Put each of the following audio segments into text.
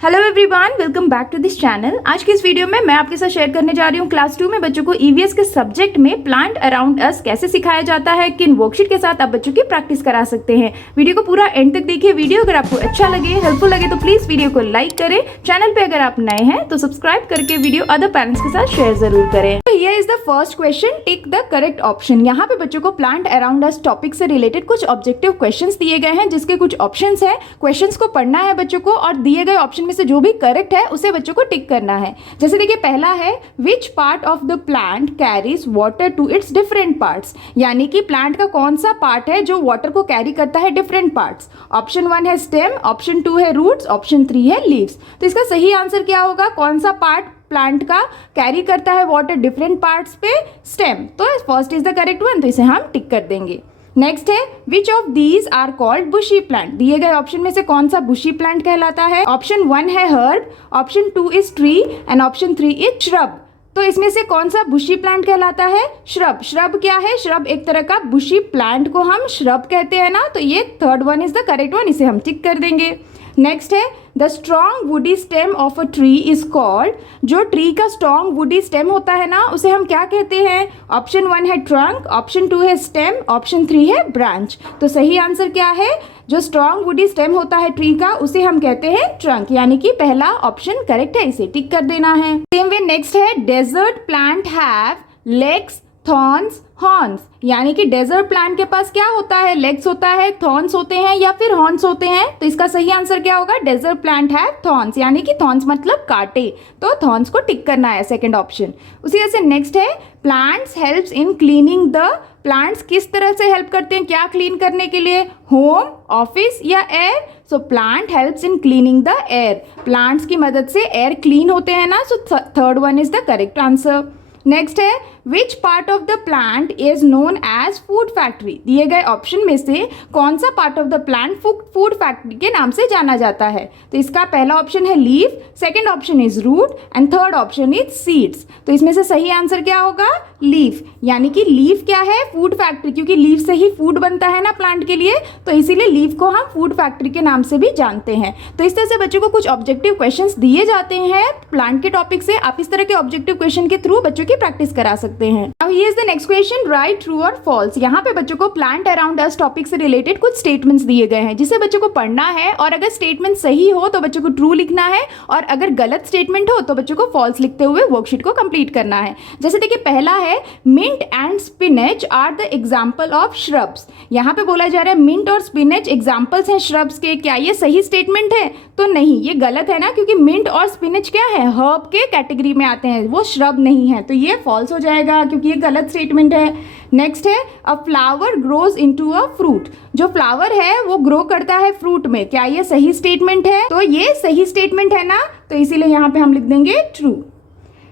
Hello everyone, welcome back to this channel. आज की इस वीडियो में मैं आपके साथ शेयर करने जा रही हूँ क्लास 2 में बच्चों को ईवीएस के सब्जेक्ट में प्लांट अराउंड अस कैसे सिखाया जाता है, किन वर्कशीट के साथ आप बच्चों की प्रैक्टिस करा सकते हैं। वीडियो को पूरा एंड तक देखिए। वीडियो अगर आपको अच्छा लगे, हेल्पफुल लगे तो प्लीज वीडियो को लाइक करें। चैनल पे अगर आप नए हैं तो सब्सक्राइब करके वीडियो अदर पेरेंट्स के साथ शेयर जरूर करें। Here is the first question, tick the correct option. यहाँ पे बच्चों को प्लांट अराउंड अस टॉपिक से रिलेटेड कुछ ऑब्जेक्टिव क्वेश्चंस दिए गए हैं, जिसके कुछ ऑप्शंस है। क्वेश्चंस को पढ़ना है बच्चों को और दिए गए ऑप्शन में से जो भी करेक्ट है उसे बच्चों को टिक करना है। जैसे देखिए, पहला है which part of the plant carries water to its different parts, यानी कि प्लांट का कौन सा पार्ट है जो वाटर को कैरी करता है डिफरेंट पार्ट्स। ऑप्शन 1 है स्टेम, ऑप्शन 2 है रूट्स, ऑप्शन 3 है लीव्स। तो इसका सही आंसर क्या होगा? कौन सा पार्ट प्लांट का कैरी करता है वाटर डिफरेंट पार्ट्स पे? स्टेम। तो first is the correct one, तो इसे हम टिक कर देंगे। नेक्स्ट है which of these are called bushy plant. दिए गए ऑप्शन में से कौन सा बुशी प्लांट कहलाता है? ऑप्शन 1 है herb, option 2 is tree and option 3 is shrub. तो इसमें से कौन सा बुशी प्लांट कहलाता है? श्रब। श्रब क्या है? श्रब एक तरह का बुशी प्लांट को हम श्रब कहते हैं ना, तो ये third one is the correct one, इसे हम टिक कर देंगे। नेक्स्ट है the strong woody stem of a tree is called. जो ट्री का स्ट्रॉन्ग वुडी स्टेम होता है ना, उसे हम क्या कहते हैं? ऑप्शन 1 है ट्रंक, ऑप्शन 2 है स्टेम, ऑप्शन 3 है ब्रांच। तो सही आंसर क्या है? जो स्ट्रॉन्ग वुडी स्टेम होता है ट्री का, उसे हम कहते हैं ट्रंक, यानी कि पहला ऑप्शन करेक्ट है, इसे टिक कर देना है। सेम वे नेक्स्ट है desert plant have legs, thorns, horns. यानी कि डेजर्ट प्लांट के पास क्या होता है? लेग्स होता है, थॉर्न्स होते हैं या फिर हॉर्न्स होते हैं। तो इसका सही आंसर क्या होगा? डेजर्ट प्लांट है थॉर्न्स, यानी कि थॉर्न्स मतलब कांटे, तो थॉर्न्स को टिक करना है, सेकंड ऑप्शन। उसी तरह से नेक्स्ट है plants helps in cleaning the. Plants किस तरह से हेल्प करते हैं क्या क्लीन करने के लिए? होम, ऑफिस या air? So plant helps in cleaning the air. Plants की मदद से एयर क्लीन होते हैं ना, so third one is the correct answer. Next है which part of the plant is known as food factory. दिए गए ऑप्शन में से कौन सा part of the plant food factory के नाम से जाना जाता है? तो इसका पहला ऑप्शन है leaf, second option is root and third option is seeds. तो इसमें से सही आंसर क्या होगा? लीफ। यानी कि लीफ क्या है? फूड फैक्ट्री, क्योंकि लीफ से ही फूड बनता है ना प्लांट के लिए, तो इसीलिए लीफ को हम फूड फैक्ट्री के नाम से भी जानते हैं। तो इस तरह से बच्चों को कुछ ऑब्जेक्टिव क्वेश्चंस दिए जाते हैं प्लांट के टॉपिक से। आप इस तरह के ऑब्जेक्टिव क्वेश्चन के थ्रू बच्चों की प्रैक्टिस करा सकते हैं। Now here is the next question, right true और फॉल्स। यहाँ पे बच्चों को प्लांट अराउंड अस टॉपिक से रिलेटेड कुछ स्टेटमेंट्स दिए गए हैं, जिसे बच्चों को पढ़ना है, और अगर स्टेटमेंट सही हो तो बच्चों को ट्रू लिखना है, और अगर गलत स्टेटमेंट हो तो बच्चों को फॉल्स लिखते हुए वर्कशीट को कंप्लीट करना है। जैसे देखिए, पहला है mint and spinach are the example of shrubs. यहाँ पे बोला जा रहा है मिंट और स्पिनच एग्जाम्पल्स हैं श्रब्स के। क्या ये सही स्टेटमेंट है? तो नहीं, ये गलत है ना, क्योंकि मिंट और स्पिनच क्या है? हर्ब के कैटेगरी में आते हैं, वो श्रब नहीं है, तो ये फॉल्स हो जाएगा क्योंकि ये गलत स्टेटमेंट है। नेक्स्ट है अ flower grows into a fruit. जो फ्लावर है वो ग्रो करता है फ्रूट में। क्या ये सही स्टेटमेंट है? तो ये सही स्टेटमेंट है ना, तो इसीलिए यहाँ पे हम लिख देंगे ट्रू।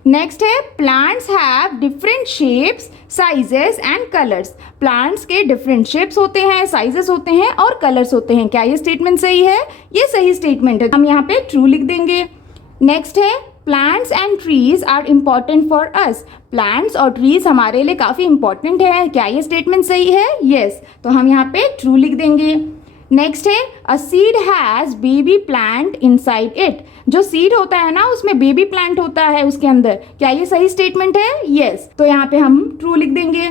नेक्स्ट है plants have different shapes, sizes and colours. Plants के डिफरेंट शेप्स होते हैं, साइजेस होते हैं और कलर्स होते हैं। क्या ये स्टेटमेंट सही है? ये सही स्टेटमेंट है, हम यहाँ पे ट्रू लिख देंगे। नेक्स्ट है plants and trees are important for us. Plants और ट्रीज हमारे लिए काफ़ी इंपॉर्टेंट है। क्या ये स्टेटमेंट सही है? यस, तो हम यहाँ पे ट्रू लिख देंगे। नेक्स्ट है a seed has baby plant inside it. जो सीड होता है ना, उसमें बेबी प्लांट होता है उसके अंदर। क्या ये सही स्टेटमेंट है? यस, तो यहाँ पे हम ट्रू लिख देंगे।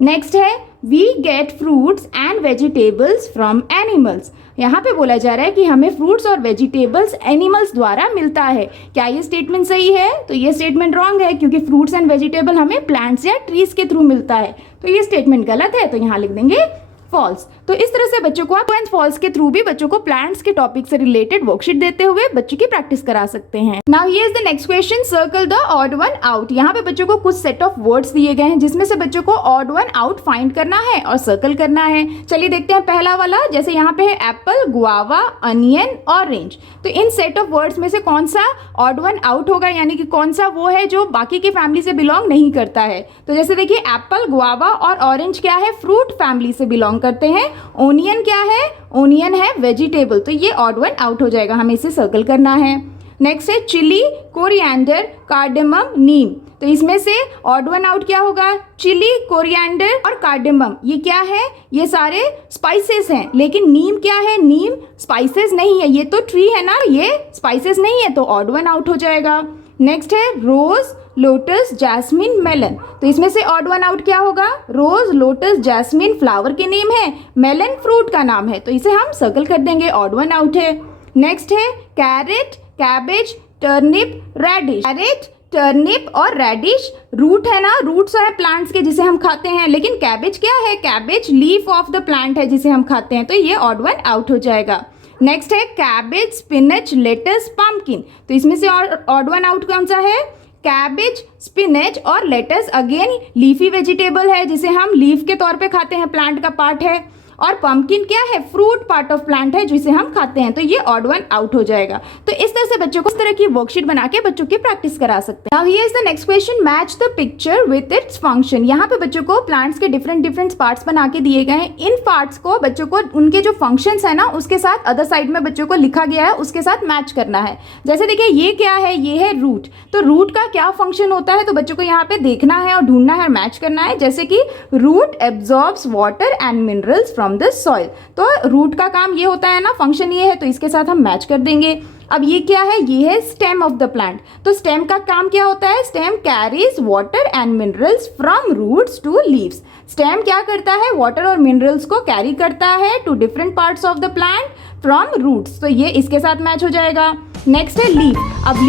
नेक्स्ट है we get fruits and vegetables from animals. यहाँ पे बोला जा रहा है कि हमें फ्रूट्स और वेजिटेबल्स एनिमल्स द्वारा मिलता है। क्या ये स्टेटमेंट सही है? तो ये स्टेटमेंट रॉन्ग है, क्योंकि फ्रूट्स एंड वेजिटेबल हमें प्लांट्स या ट्रीज के थ्रू मिलता है, तो ये स्टेटमेंट गलत है, तो यहाँ लिख देंगे फॉल्स। तो इस तरह से बच्चों को आप ट्रू एंड फॉल्स के थ्रू भी बच्चों को प्लांट्स के टॉपिक से रिलेटेड वर्कशीट देते हुए बच्चों की प्रैक्टिस करा सकते हैं। Now here is the next question, circle the odd one out. यहाँ पे बच्चों को कुछ सेट ऑफ वर्ड्स दिए गए हैं, जिसमें से बच्चों को ऑड वन आउट फाइंड करना है और सर्कल करना है। चलिए देखते हैं पहला वाला। जैसे यहाँ पे है एप्पल, गुआवा, अनियन, ऑरेंज। तो इन सेट ऑफ वर्ड्स में से कौन सा ऑड वन आउट होगा, यानी कि कौन सा वो है जो बाकी की फैमिली से बिलोंग नहीं करता है? तो जैसे देखिए, एप्पल, गुआवा और ऑरेंज क्या है? फ्रूट फैमिली से बिलोंग करते हैं। ओनियन क्या है? ओनियन है वेजिटेबल, तो ये ऑड वन आउट हो जाएगा, हमें इसे सर्कल करना है। नेक्स्ट है चिली, कोरिएंडर, कार्डेमम, नीम। तो इसमें से ऑड वन आउट क्या होगा? चिली, कोरिएंडर और कार्डेमम, ये क्या है? ये सारे स्पाइसेस हैं। लेकिन नीम क्या है? नीम स्पाइसेस नहीं है, ये तो ट्री है ना, ये स्पाइसेस नहीं है, तो ऑड वन आउट हो जाएगा। नेक्स्ट है रोज, लोटस, जैस्मिन, मेलन, तो इसमें से ऑड वन आउट क्या होगा? रोज, लोटस, जैस्मिन फ्लावर के नेम है, मेलन फ्रूट का नाम है, तो इसे हम सर्कल कर देंगे, ऑड वन आउट है। नेक्स्ट है carrot, cabbage, turnip, radish. Carrot, turnip और रेडिश रूट है ना, रूट्स है प्लांट्स के जिसे हम खाते हैं। लेकिन कैबेज क्या है? Cabbage leaf of the plant है जिसे हम खाते हैं, तो ये ऑड वन आउट हो जाएगा। नेक्स्ट है कैबेज, स्पिनच, लेटस, पम्पकिन, तो इसमें से ऑड वन आउट कौन सा है? कैबेज, स्पिनच और लेटस अगेन लीफी वेजिटेबल है जिसे हम लीफ के तौर पे खाते हैं, प्लांट का पार्ट है। और पंपकिन क्या है? फ्रूट पार्ट ऑफ प्लांट है जिसे हम खाते हैं, तो ये ऑड वन आउट हो जाएगा। तो इस तरह से बच्चों को इस तरह की वर्कशीट बना के बच्चों की प्रैक्टिस करा सकते हैं। Now here is the next question, match the picture with its function. यहाँ पे बच्चों को प्लांट्स के डिफरेंट पार्ट्स बना के दिए गए हैं। इन पार्ट्स को बच्चों को उनके जो फंक्शंस है ना उसके साथ अदर साइड में बच्चों को लिखा गया है, उसके साथ मैच करना है। जैसे देखिए ये क्या है? ये है रूट, तो रूट का क्या फंक्शन होता है? तो बच्चों को यहाँ पे देखना है और ढूंढना है और मैच करना है। जैसे कि root absorbs water and minerals from the soil, तो रूट का काम ये होता है ना, फंक्शन ये है, तो इसके साथ हम मैच कर देंगे। अब ये क्या है? ये है स्टेम ऑफ द प्लांट, तो स्टेम का काम क्या होता है? Stem carries water and minerals from roots to leaves. Stem क्या करता है? वाटर और मिनरल्स को कैरी करता है to different parts of the plant from roots, तो ये इसके साथ मैच हो जाएगा। नेक्स्ट है लीफ। अब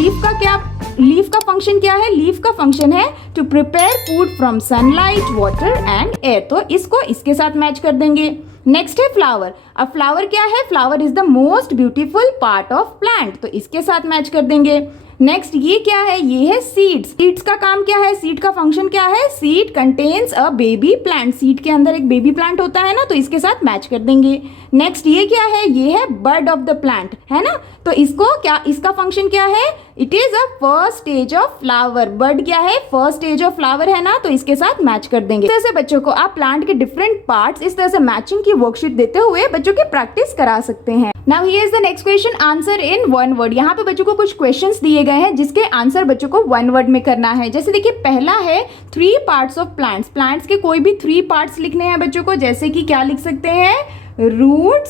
लीफ का फंक्शन क्या है? लीफ का फंक्शन है to prepare food from sunlight, water and air, तो इसको इसके साथ मैच कर देंगे। नेक्स्ट है फ्लावर। अब फ्लावर क्या है? Flower is the most beautiful part of plant, तो इसके साथ मैच कर देंगे। नेक्स्ट ये क्या है? ये है सीड्स। सीड्स का काम क्या है? सीड का फंक्शन क्या है? Seed contains a baby plant, seed के अंदर एक बेबी प्लांट होता है ना, तो इसके साथ मैच कर देंगे। नेक्स्ट ये क्या है? ये है बड ऑफ द प्लांट, है ना, तो इसका फंक्शन क्या है? It is a first stage of flower. Bud क्या है? फर्स्ट स्टेज ऑफ फ्लावर है ना, तो इसके साथ मैच कर देंगे। इस तरह से बच्चों को आप प्लांट के डिफरेंट पार्ट्स इस तरह से मैचिंग की वर्कशीट देते हुए बच्चों की प्रैक्टिस करा सकते हैं। Now here is the next question, answer in one word. यहाँ पे बच्चों को कुछ क्वेश्चंस दिए गए हैं जिसके आंसर बच्चों को वन वर्ड में करना है। जैसे देखिए पहला है 3 पार्ट्स ऑफ प्लांट्स। प्लांट्स के कोई भी 3 पार्ट्स लिखने हैं बच्चों को, जैसे कि क्या लिख सकते हैं? रूट्स,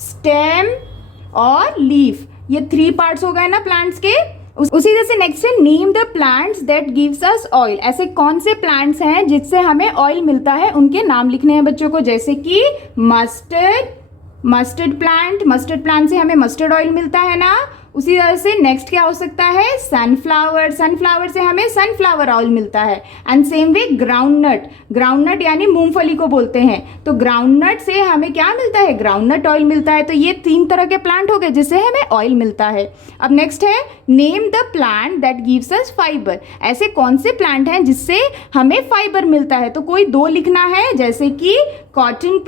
स्टेम और लीफ, ये 3 पार्ट्स हो गए ना प्लांट्स के। उसी तरह से नेक्स्ट है name the plants that gives us oil. ऐसे कौन से प्लांट्स हैं जिससे हमें ऑयल मिलता है, उनके नाम लिखने हैं बच्चों को। जैसे कि मस्टर्ड प्लांट से हमें मस्टर्ड ऑयल मिलता है ना। उसी तरह से नेक्स्ट क्या हो सकता है? सनफ्लावर से हमें सनफ्लावर ऑयल मिलता है। एंड सेम वे ग्राउंडनट यानी मूंगफली को बोलते हैं, तो ग्राउंडनट से हमें क्या मिलता है? ग्राउंडनट ऑयल मिलता है। तो ये 3 तरह के प्लांट हो गए जिससे हमें ऑयल मिलता है। अब नेक्स्ट है name the plant that gives us fibre. ऐसे कौन से प्लांट हैं जिससे हमें फाइबर मिलता है, तो कोई 2 लिखना है। जैसे कि कॉटन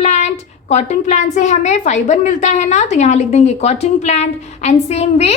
प्लांट से हमें फाइबर मिलता है ना, तो यहाँ लिख देंगे cotton plant. And same way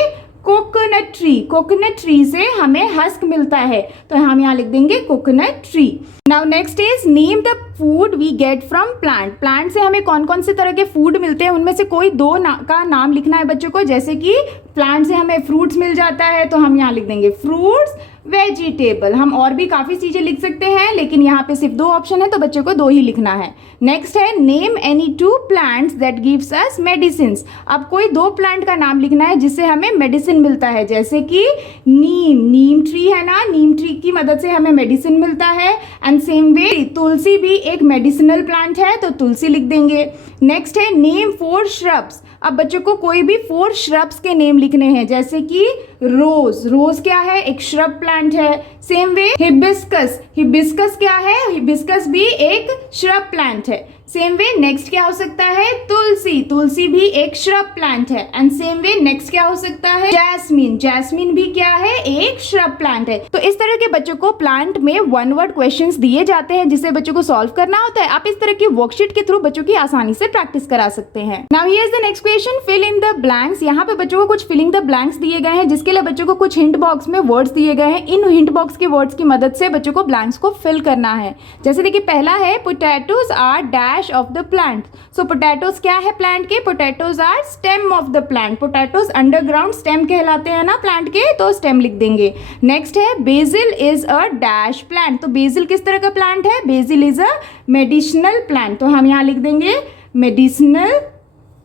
coconut tree से हमें हस्क मिलता है, तो हम यहाँ लिख देंगे coconut tree. Now next is name the food we get from plant से हमें कौन कौन से तरह के फूड मिलते हैं, उनमें से कोई 2 का नाम लिखना है बच्चों को। जैसे कि प्लांट से हमें फ्रूट्स मिल जाता है, तो हम यहाँ लिख देंगे फ्रूट्स, वेजिटेबल। हम और भी काफ़ी चीज़ें लिख सकते हैं, लेकिन यहाँ पे सिर्फ 2 ऑप्शन है, तो बच्चों को 2 ही लिखना है। नेक्स्ट है name any 2 plants that gives us medicines. अब कोई 2 प्लांट का नाम लिखना है जिससे हमें मेडिसिन मिलता है। जैसे कि नीम ट्री है ना, नीम ट्री की मदद से हमें मेडिसिन मिलता है। एंड सेम वे तुलसी भी एक मेडिसिनल प्लांट है, तो तुलसी लिख देंगे। नेक्स्ट है नेम 4 श्रब्स। अब बच्चों को कोई भी 4 श्रब्स के नेम लिखने हैं। जैसे कि रोज क्या है? एक श्रब प्लांट है। सेम वे हिबिस्कस क्या है? हिबिस्कस भी एक श्रब प्लांट है। सेम वे नेक्स्ट क्या हो सकता है? तुलसी भी एक श्रब प्लांट है। एंड सेम वे नेक्स्ट क्या हो सकता है? जैस्मिन भी क्या है? एक श्रब प्लांट है। तो इस तरह के बच्चों को प्लांट में 1 वर्ड क्वेश्चंस दिए जाते हैं जिसे बच्चों को सॉल्व करना होता है। आप इस तरह की वर्कशीट के थ्रू बच्चों की आसानी से प्रैक्टिस करा सकते हैं। Now here is the next question, fill in the blanks. यहाँ पे बच्चों को कुछ फिलिंग द ब्लैंक्स दिए गए हैं, जिसके लिए बच्चों को कुछ हिंट बॉक्स में वर्ड्स दिए गए हैं। इन हिंट बॉक्स के वर्ड्स की मदद से बच्चों को ब्लैंक्स को फिल करना है। जैसे देखिए पहला है potatoes are dash dash of the plant. So potatoes क्या है प्लांट के? Potatoes are stem of the plant. Potatoes underground stem कहलाते हैं ना प्लांट के, तो स्टेम लिख देंगे। नेक्स्ट है basil is a dash plant. तो बेसिल किस तरह का प्लांट है? Basil is a medicinal plant, तो हम यहाँ लिख देंगे medicinal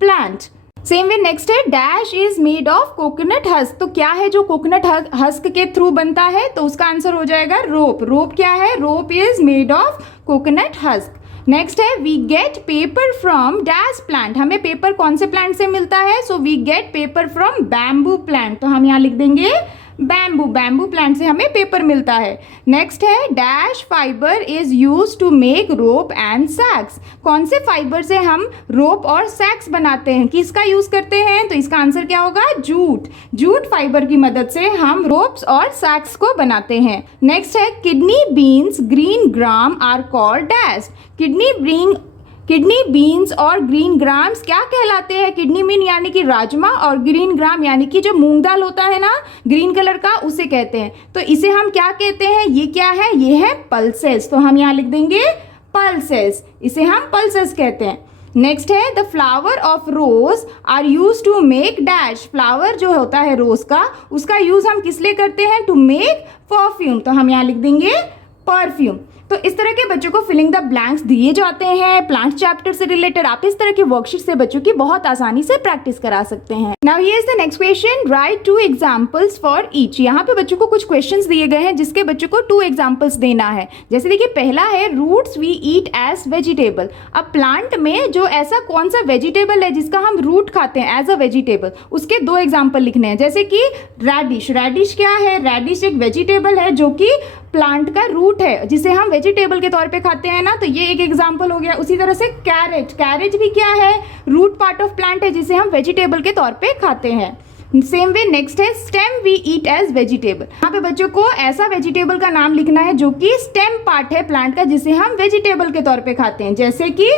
plant. Same way next है dash is made of coconut husk. तो क्या है जो कोकोनट हस्क के थ्रू बनता है? तो उसका आंसर हो जाएगा रोप। रोप क्या है? Rope is made of coconut husk. Next है we get paper from dash plant. हमें पेपर कौन से प्लांट से मिलता है? So we get paper from bamboo plant, तो हम यहाँ लिख देंगे बैम्बू। बैम्बू प्लांट से हमें पेपर मिलता है। नेक्स्ट है dash fibre is use to make rope and sacks. कौन से फाइबर से हम रोप और सैक्स बनाते हैं? किसका यूज करते हैं? तो इसका आंसर क्या होगा? जूट। जूट फाइबर की मदद से हम रोप्स और सैक्स को बनाते हैं। नेक्स्ट है kidney beans green gram are called dash. Kidney beans और ग्रीन ग्राम्स क्या कहलाते हैं? किडनी बीन यानी कि राजमा और ग्रीन ग्राम यानी कि जो मूंग दाल होता है ना ग्रीन कलर का, उसे कहते हैं। तो इसे हम क्या कहते हैं? ये क्या है? ये है पल्सेस, तो हम यहाँ लिख देंगे पल्सेस। इसे हम पल्सेस कहते हैं। नेक्स्ट है the flower of rose are use to make dash. Flower जो होता है रोज का, उसका यूज हम किस लिए करते हैं? टू मेक परफ्यूम, तो हम यहाँ लिख देंगे परफ्यूम। तो इस तरह के बच्चों को फिलिंग द ब्लैंक्स दिए जाते हैं प्लांट चैप्टर से रिलेटेड। आप इस तरह की वर्कशीट से बच्चों की बहुत आसानी से प्रैक्टिस करा सकते हैं। Now here is the next question, right 2 examples for each. यहाँ पे बच्चों को कुछ क्वेश्चंस दिए गए हैं जिसके बच्चों को 2 एग्जांपल्स देना है। जैसे देखिए पहला है roots we eat as vegetable. अब प्लांट में जो ऐसा कौन सा वेजिटेबल है जिसका हम रूट खाते हैं एज अ वेजिटेबल, उसके 2 एग्जाम्पल लिखने हैं। जैसे कि रैडिश। रैडिश क्या है? रैडिश एक वेजिटेबल है जो कि प्लांट का रूट है जिसे हम वेजिटेबल के तौर पे खाते हैं ना, तो ये एक एग्जांपल हो गया। उसी तरह से कैरेट। कैरेट भी क्या है? रूट पार्ट ऑफ प्लांट है जिसे हम वेजिटेबल के तौर पे खाते हैं। सेम वे नेक्स्ट है stem we eat as vegetable. यहाँ पे बच्चों को ऐसा वेजिटेबल का नाम लिखना है जो कि स्टेम पार्ट है प्लांट का जिसे हम वेजिटेबल के तौर पे खाते हैं। जैसे कि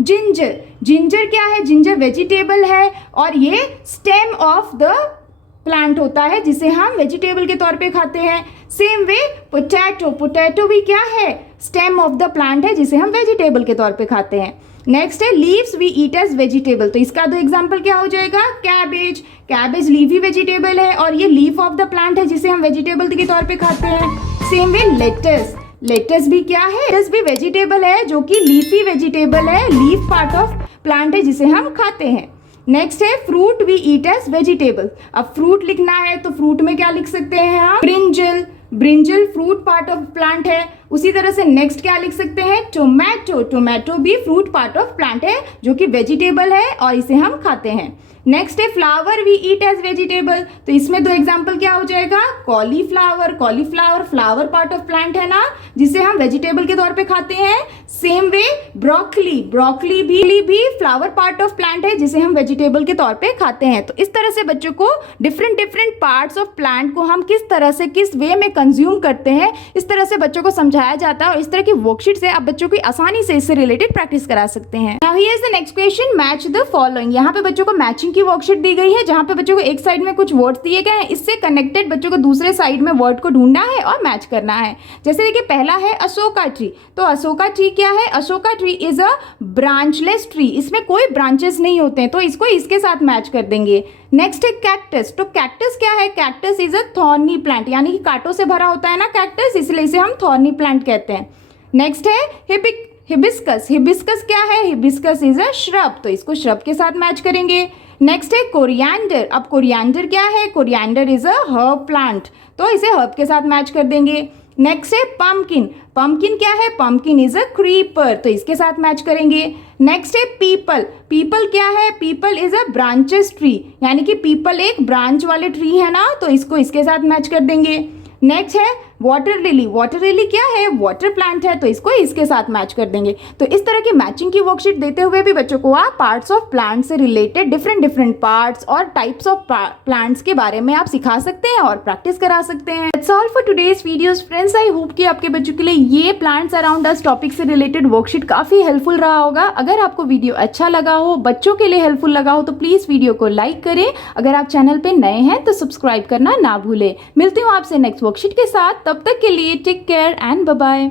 जिंजर। जिंजर क्या है? जिंजर वेजिटेबल है और ये स्टेम ऑफ द प्लांट होता है जिसे हम वेजिटेबल के तौर पे खाते हैं। सेम वे पोटैटो। पोटैटो भी क्या है? स्टेम ऑफ द प्लांट है जिसे हम वेजिटेबल के तौर पे खाते हैं। नेक्स्ट है leaves we eat as vegetable. तो इसका 2 एग्जांपल क्या हो जाएगा? कैबेज। कैबेज लीफी वेजिटेबल है और ये लीफ ऑफ द प्लांट है जिसे हम वेजिटेबल के तौर पे खाते हैं। सेम वे लेटस। लेटस भी क्या है? लेटस भी वेजिटेबल है जो कि लीफी वेजिटेबल है, लीफ पार्ट ऑफ प्लांट है जिसे हम खाते हैं। नेक्स्ट है fruit we eat as vegetable. अब फ्रूट लिखना है तो फ्रूट में क्या लिख सकते हैं हम? Brinjal. Brinjal fruit part of plant है। उसी तरह से नेक्स्ट क्या लिख सकते हैं? टोमेटो। टोमेटो भी फ्रूट पार्ट ऑफ प्लांट है जो कि वेजिटेबल है और इसे हम खाते हैं। नेक्स्ट है flower we eat as vegetable. तो इसमें 2 एग्जांपल क्या हो जाएगा? Cauliflower. Cauliflower flower part of plant है ना जिसे हम वेजिटेबल के तौर पे खाते हैं। सेम वे ब्रोकली। ब्रोकली भी फ्लावर पार्ट ऑफ प्लांट है जिसे हम वेजिटेबल के तौर पे खाते हैं। तो इस तरह से बच्चों को डिफरेंट पार्ट्स ऑफ प्लांट को हम किस तरह से किस वे में कंज्यूम करते हैं, इस तरह से बच्चों को समझाया जाता है और इस तरह की वर्कशीट से आप बच्चों को आसानी से इससे रिलेटेड प्रैक्टिस करा सकते हैं। Now here is the next question, match the following. यहाँ पे बच्चों को मैचिंग की वर्कशीट दी गई है जहाँ पे बच्चों को एक साइड में कुछ वर्ड्स दिए गए हैं, इससे कनेक्टेड बच्चों को दूसरे साइड में वर्ड को ढूंढना है और मैच करना है। जैसे देखिए पहला है अशोका ट्री। तो अशोका ट्री क्या है? Ashoka tree is a branchless tree. इसमें कोई ब्रांचेस नहीं होते हैं तो इसको इसके साथ मैच कर देंगे। नेक्स्ट है कैक्टस। तो कैक्टस क्या है? Cactus is a thorny plant, यानी कि कांटों से भरा होता है ना कैक्टस, इसलिए इसे हम थॉर्नी प्लांट कहते हैं। नेक्स्ट है हिबिस्कस। हिबिस्कस क्या है? हिबिस्कस इज अ श्रब, तो इसको श्रब के साथ मैच करेंगे। नेक्स्ट है कोरिएंडर। अब कोरिएंडर क्या है? Coriander is a herb plant, तो इसे हर्ब के साथ मैच कर देंगे। नेक्स्ट है पम्पकिन। पम्पकिन क्या है? पम्पकिन इज अ क्रीपर, तो इसके साथ मैच करेंगे। नेक्स्ट है पीपल। पीपल क्या है? People is a branches tree, यानी कि पीपल एक ब्रांच वाले ट्री है ना, तो इसको इसके साथ मैच कर देंगे। नेक्स्ट है वाटर लिली। वाटर लिली क्या है? वाटर प्लांट है, तो इसको इसके साथ मैच कर देंगे। तो इस तरह की मैचिंग की वर्कशीट देते हुए भी बच्चों को आप पार्ट्स ऑफ प्लांट से रिलेटेड डिफरेंट पार्ट्स और टाइप्स ऑफ प्लांट्स के बारे में आप सिखा सकते हैं और प्रैक्टिस करा सकते हैं। That's all for today's videos friends. I hope कि आपके बच्चों के लिए ये प्लांट्स अराउंड अस टॉपिक से रिलेटेड वर्कशीट काफी हेल्पफुल रहा होगा। अगर आपको वीडियो अच्छा लगा हो, बच्चों के लिए हेल्पफुल लगा हो, तो प्लीज वीडियो को लाइक करें। अगर आप चैनल पे नए हैं तो सब्सक्राइब करना ना भूलें। मिलती हूँ आपसे नेक्स्ट वर्कशीट के साथ, तब तक के लिए take care and bye bye.